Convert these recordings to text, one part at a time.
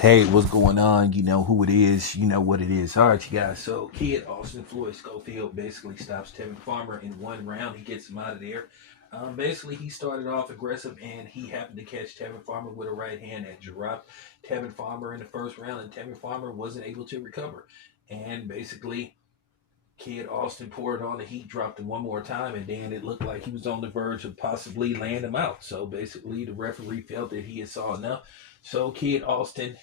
Hey, what's going on? You know who it is. You know what it is. All right, you guys. So, kid Austin Floyd Schofield basically stops Tevin Farmer in one round. He gets him out of there. Basically, he started off aggressive and he happened to catch Tevin Farmer with a right hand that dropped Tevin Farmer in the first round, and Tevin Farmer wasn't able to recover. And basically, Kid Austin poured on the heat, dropped him one more time, and then it looked like he was on the verge of possibly laying him out. So basically, the referee felt that he had saw enough. So Kid Austin,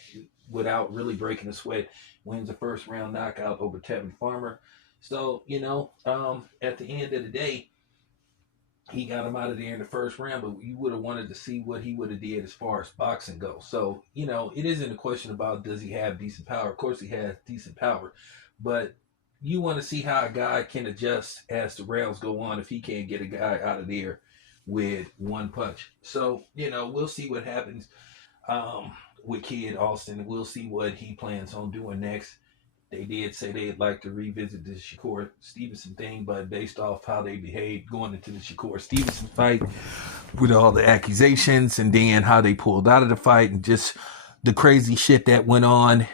without really breaking a sweat, wins the first round knockout over Tevin Farmer. So at the end of the day, he got him out of there in the first round, but you would have wanted to see what he would have did as far as boxing goes. So it isn't a question about does he have decent power. Of course, he has decent power, but you want to see how a guy can adjust as the rounds go on if he can't get a guy out of there with one punch. So we'll see what happens with Kid Austin. We'll see what he plans on doing next. They did say they'd like to revisit the Shakur Stevenson thing, but based off how they behaved going into the Shakur Stevenson fight with all the accusations and then how they pulled out of the fight and just the crazy shit that went on,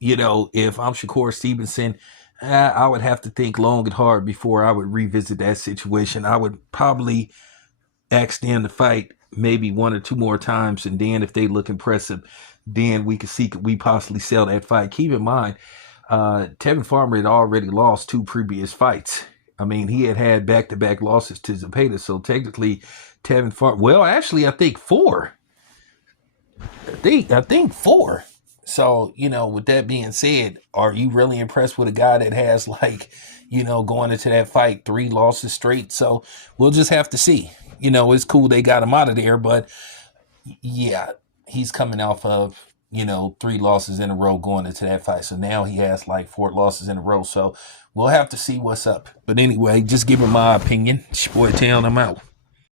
if I'm Shakur Stevenson, I would have to think long and hard before I would revisit that situation. I would probably ask them to fight maybe one or two more times, and then if they look impressive, then we could we possibly sell that fight. Keep in mind, Tevin Farmer had already lost two previous fights. I mean, he had back-to-back losses to Zepeda, so technically Tevin Farmer, well, actually, I think four. I think four. So, with that being said, are you really impressed with a guy that has going into that fight 3 losses straight? So we'll just have to see. It's cool they got him out of there, but yeah, he's coming off of, 3 losses in a row going into that fight. So now he has 4 losses in a row. So we'll have to see what's up. But anyway, just giving my opinion. It's your boy Town, I'm out.